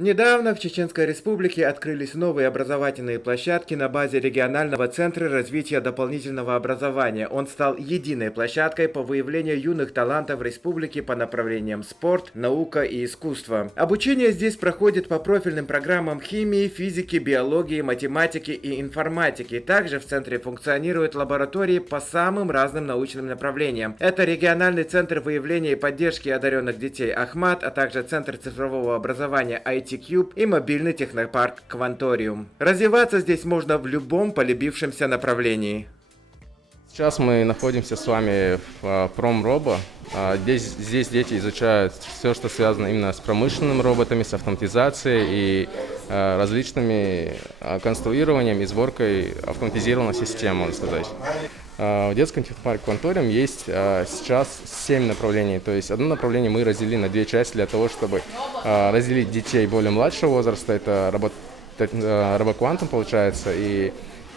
Недавно в Чеченской Республике открылись новые образовательные площадки на базе регионального центра развития дополнительного образования. Он стал единой площадкой по выявлению юных талантов республики по направлениям спорт, наука и искусство. Обучение здесь проходит по профильным программам химии, физики, биологии, математики и информатики. Также в центре функционируют лаборатории по самым разным научным направлениям. Это региональный центр выявления и поддержки одаренных детей Ахмат, а также центр цифрового образования IT Cube и мобильный технопарк Кванториум. Развиваться здесь можно в любом полюбившемся направлении. Сейчас мы находимся с вами в Промробо. Здесь дети изучают все, что связано именно с промышленными роботами, с автоматизацией и различными конструированием и сборкой автоматизированной системы, можно сказать. В детском технопарке Кванториум есть сейчас 7 направлений. То есть одно направление мы разделили на две части для того, чтобы разделить детей более младшего возраста. Это робоквантум получается. И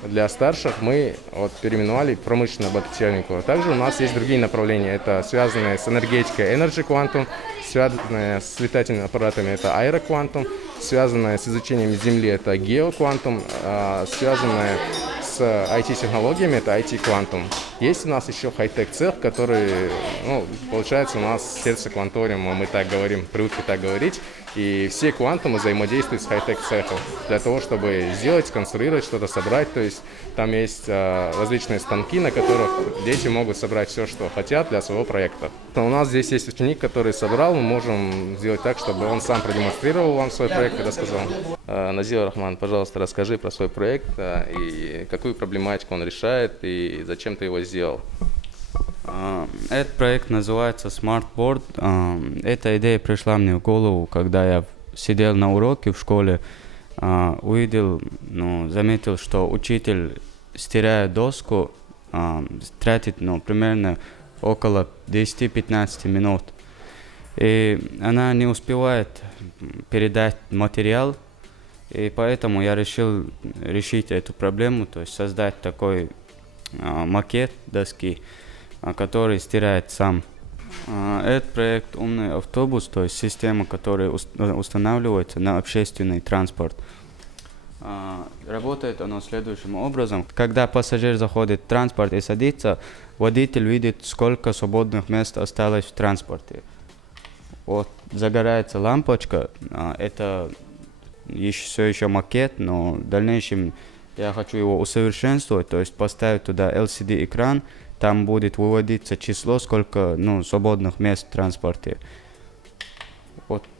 для старших мы переименовали промышленную робототехнику. Также у нас есть другие направления. Это связанные с энергетикой Energy Quantum, связанные с летательными аппаратами это Aero Quantum, связанные с изучением Земли это Geo Quantum, связанные с IT-технологиями это IT Quantum. Есть у нас еще хай-тек цех, который, получается, у нас сердце кванториума, мы так говорим, привыкли так говорить. И все квантумы взаимодействуют с хай-тек цехом для того, чтобы сделать, сконструировать, что-то собрать. То есть там есть различные станки, на которых дети могут собрать все, что хотят для своего проекта. У нас здесь есть ученик, который собрал, мы можем сделать так, чтобы он сам продемонстрировал вам свой проект и рассказал. Назир Рахман, пожалуйста, расскажи про свой проект и какую проблематику он решает и зачем ты его сделал. Этот проект называется Smart Board. Эта идея пришла мне в голову, когда я сидел на уроке в школе, увидел, заметил, что учитель, стирая доску, тратит примерно около 10-15 минут. И она не успевает передать материал, и поэтому я решил решить эту проблему, то есть создать такой макет доски, который стирает сам. Этот проект «Умный автобус», то есть система, которая устанавливается на общественный транспорт. Работает оно следующим образом. Когда пассажир заходит в транспорт и садится, водитель видит, сколько свободных мест осталось в транспорте. Загорается лампочка, это все еще макет, но в дальнейшем я хочу его усовершенствовать, то есть поставить туда LCD-экран, там будет выводиться число, сколько свободных мест в транспорте.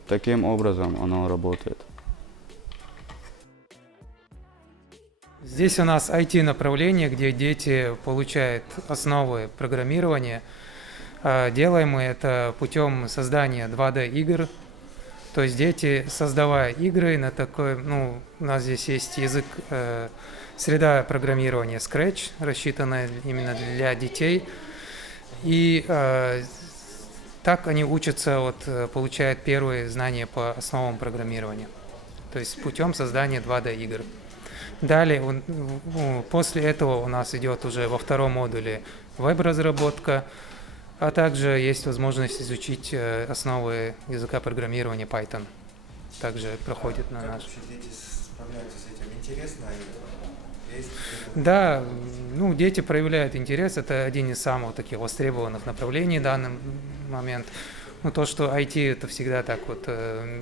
Таким образом оно работает. Здесь у нас IT-направление, где дети получают основы программирования. Делаем мы это путем создания 2D-игр. То есть дети, создавая игры на такой, у нас здесь есть язык, среда программирования Scratch, рассчитанная именно для детей. И так они учатся, получают первые знания по основам программирования. То есть путем создания 2D-игр. Далее, после этого у нас идет уже во втором модуле веб-разработка, а также есть возможность изучить основы языка программирования Python. Также проходит на наш. Дети справляются с этим? Интересно? Да, дети проявляют интерес. Это один из самых таких востребованных направлений в данный момент. То, что IT это всегда так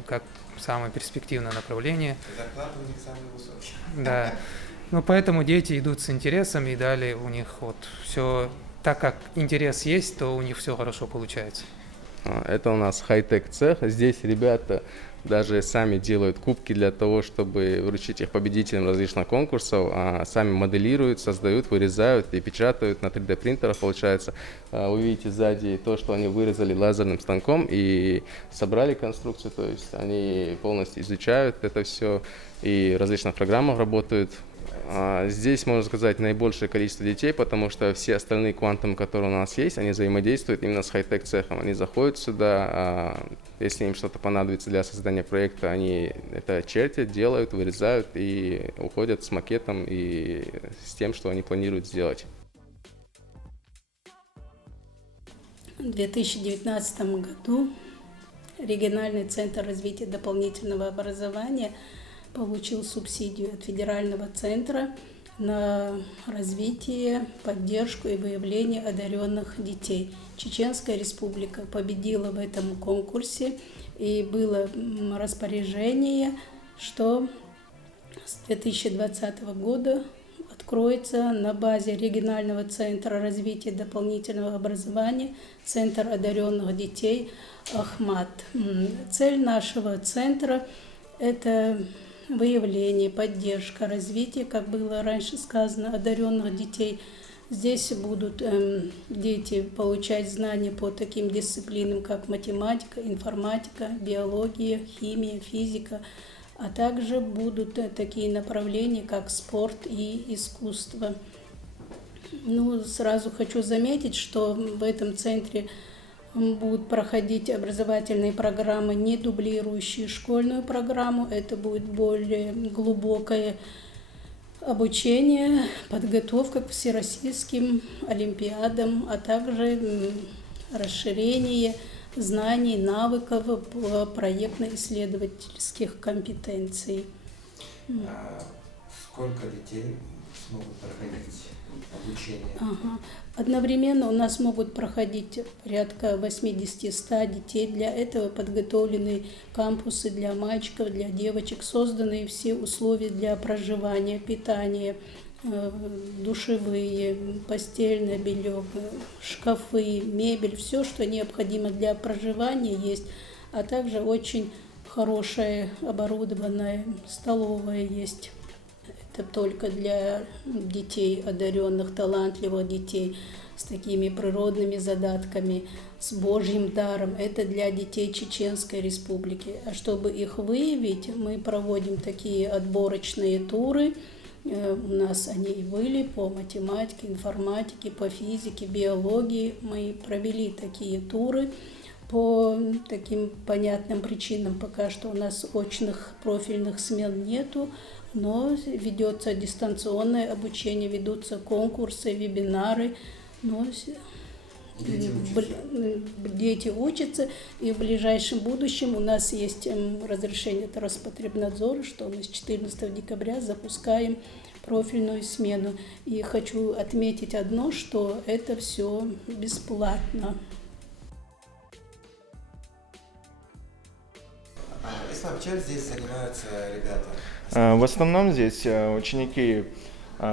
как самое перспективное направление. Зарплаты у них самые высокие. Да. Поэтому дети идут с интересом, и далее у них все, так как интерес есть, то у них все хорошо получается. Это у нас хай-тек цех. Здесь ребята даже сами делают кубки для того, чтобы вручить их победителям различных конкурсов, сами моделируют, создают, вырезают и печатают на 3D принтерах, получается. Вы видите сзади то, что они вырезали лазерным станком и собрали конструкцию, то есть они полностью изучают это все и в различных программах работают. Здесь, можно сказать, наибольшее количество детей, потому что все остальные квантумы, которые у нас есть, они взаимодействуют именно с хай-тек цехом. Они заходят сюда, если им что-то понадобится для создания проекта, они это чертят, делают, вырезают и уходят с макетом и с тем, что они планируют сделать. В 2019 году региональный центр развития дополнительного образования получил субсидию от федерального центра на развитие, поддержку и выявление одаренных детей. Чеченская республика победила в этом конкурсе, и было распоряжение, что с 2020 года откроется на базе регионального центра развития дополнительного образования Центр одаренных детей «Ахмат». Цель нашего центра – это выявление, поддержка, развитие, как было раньше сказано, одаренных детей. Здесь будут дети получать знания по таким дисциплинам, как математика, информатика, биология, химия, физика, а также будут такие направления, как спорт и искусство. Сразу хочу заметить, что в этом центре будут проходить образовательные программы, не дублирующие школьную программу. Это будет более глубокое обучение, подготовка к всероссийским олимпиадам, а также расширение знаний, навыков, проектно-исследовательских компетенций. Сколько детей смогут проходить обучение? Одновременно у нас могут проходить порядка 80-100 детей. Для этого подготовлены кампусы для мальчиков, для девочек, созданы все условия для проживания, питания, душевые, постельное белье, шкафы, мебель, все, что необходимо для проживания есть, а также очень хорошая оборудованная столовая есть. Это только для детей одаренных, талантливых детей с такими природными задатками, с Божьим даром. Это для детей Чеченской Республики. А чтобы их выявить, мы проводим такие отборочные туры. У нас они и были по математике, информатике, по физике, биологии. Мы провели такие туры. По таким понятным причинам пока что у нас очных профильных смен нету, но ведется дистанционное обучение, ведутся конкурсы, вебинары. Дети учатся, и в ближайшем будущем у нас есть разрешение от Роспотребнадзора, что мы с 14 декабря запускаем профильную смену. И хочу отметить одно, что это все бесплатно. Ислам, чем здесь занимаются ребята? В основном здесь ученики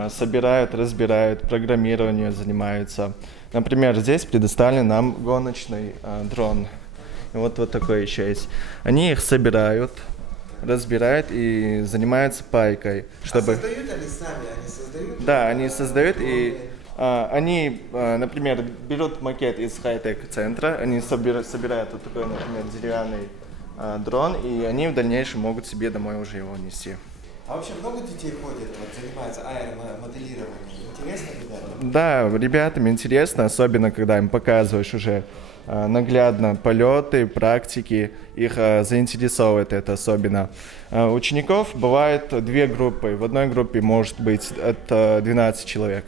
собирают, разбирают, программированием занимаются. Например, здесь предоставлен нам гоночный дрон. И вот такой еще есть. Они их собирают, разбирают и занимаются пайкой. Чтобы... Создают они сами? Они создают? Да, они создают, и они, например, берут макет из хай-тек центра, они собирают вот такой, например, деревянный дрон, и они в дальнейшем могут себе домой уже его нести. А вообще много детей ходят, занимаются аэромоделированием? Интересно, ребята? Да, ребятам интересно, особенно когда им показываешь уже наглядно полеты, практики, их заинтересовывает это особенно. Учеников бывает 2 группы, в одной группе может быть от 12 человек.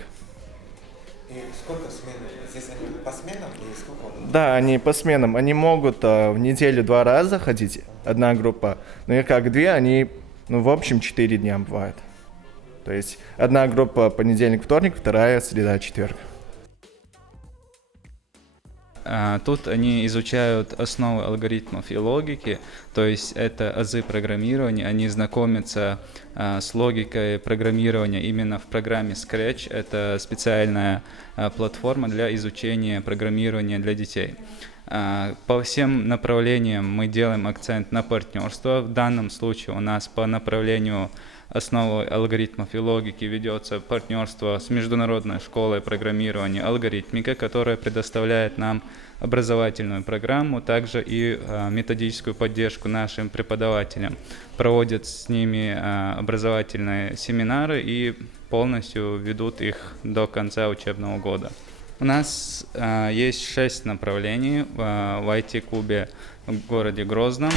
И сколько смен? Здесь они по сменам или сколько? Да, они по сменам. Они могут в неделю 2 раза ходить, одна группа, но и как 2, они, в общем, 4 дня бывает. То есть одна группа понедельник, вторник, вторая среда, четверг. Тут они изучают основы алгоритмов и логики, то есть это азы программирования, они знакомятся с логикой программирования именно в программе Scratch, это специальная платформа для изучения программирования для детей. По всем направлениям мы делаем акцент на партнерство, в данном случае у нас по направлению основы алгоритмов и логики ведется партнерство с Международной школой программирования «Алгоритмика», которая предоставляет нам образовательную программу, также и методическую поддержку нашим преподавателям. Проводят с ними образовательные семинары и полностью ведут их до конца учебного года. У нас есть 6 направлений в IT-клубе. в городе Грозном.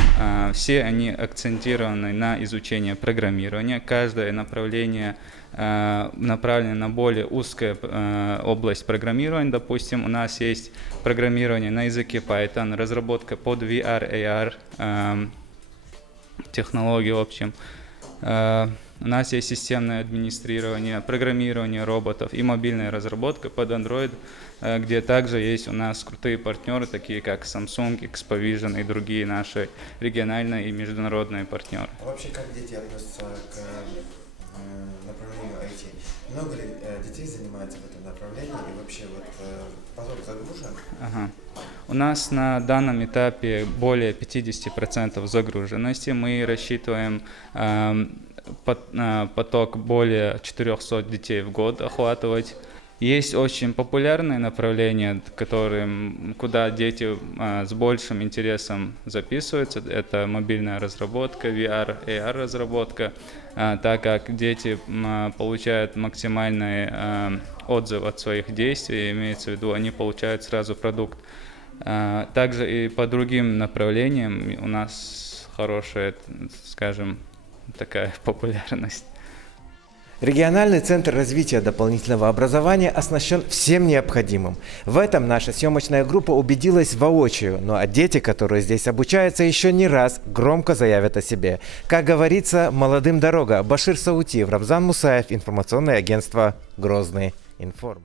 Все они акцентированы на изучение программирования. Каждое направление направлено на более узкую область программирования. Допустим, у нас есть программирование на языке Python, разработка под VR, AR, технологии в общем. У нас есть системное администрирование, программирование роботов и мобильная разработка под Android, где также есть у нас крутые партнеры, такие как Samsung, Xpovision и другие наши региональные и международные партнеры. А вообще, как дети относятся к направлению IT? Много ли детей занимается в этом направлении и вообще поток загружен? Ага. У нас на данном этапе более 50% загруженности. Мы рассчитываем поток более 400 детей в год охватывать. Есть очень популярные направления, куда дети с большим интересом записываются. Это мобильная разработка, VR, AR разработка, так как дети получают максимальный отзыв от своих действий, имеется в виду, они получают сразу продукт. Также и по другим направлениям у нас хорошая, скажем, такая популярность. Региональный центр развития дополнительного образования оснащен всем необходимым. В этом наша съемочная группа убедилась воочию, ну а дети, которые здесь обучаются, еще не раз громко заявят о себе. Как говорится, молодым дорога. Башир Саутиев, Рамзан Мусаев, информационное агентство «Грозный информ».